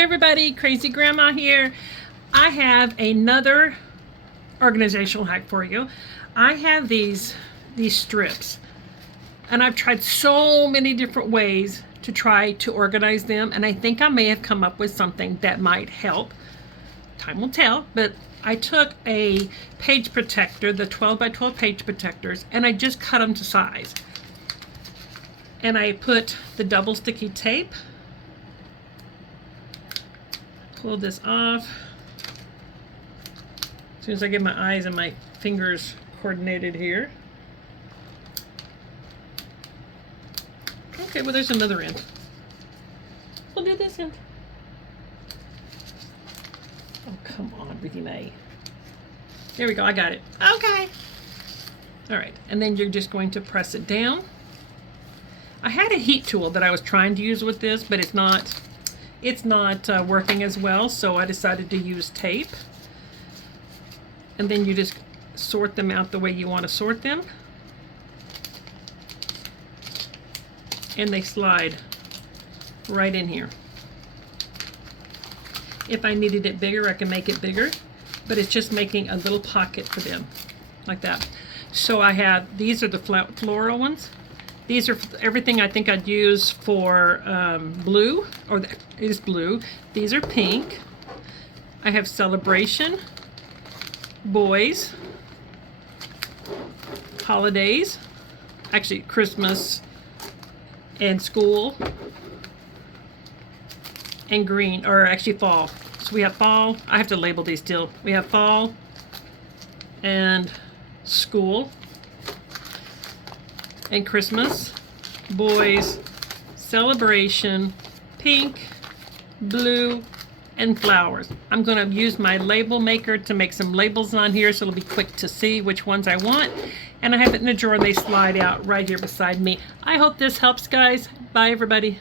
everybody, Crazy Grandma here. I have another organizational hack for you. I have these strips, and I've tried so many different ways to try to organize them, and I think I may have come up with something that might help. Time will tell, but I took a page protector, the 12 by 12 page protectors, and I just cut them to size. And I put the double sticky tape. Pull this off. As soon as I get my eyes and my fingers coordinated here. Okay, well there's another end. We'll do this end. Oh, come on, Renee. There we go, I got it. Okay. All right, and then you're just going to press it down. I had a heat tool that I was trying to use with this, but it's not working as well, so I decided to use tape. And then you just sort them out the way you want to sort them. And they slide right in here. If I needed it bigger, I can make it bigger, but it's just making a little pocket for them, like that. So I have, these are the floral ones. These are everything I think I'd use for blue, or it is blue. These are pink. I have celebration, boys, holidays, actually Christmas and school, and green, or actually fall. So we have fall. I have to label these still. We have fall and school and Christmas, boys, celebration, pink, blue, and flowers. I'm going to use my label maker to make some labels on here so it'll be quick to see which ones I want. And I have it in a drawer and they slide out right here beside me. I hope this helps, guys. Bye, everybody.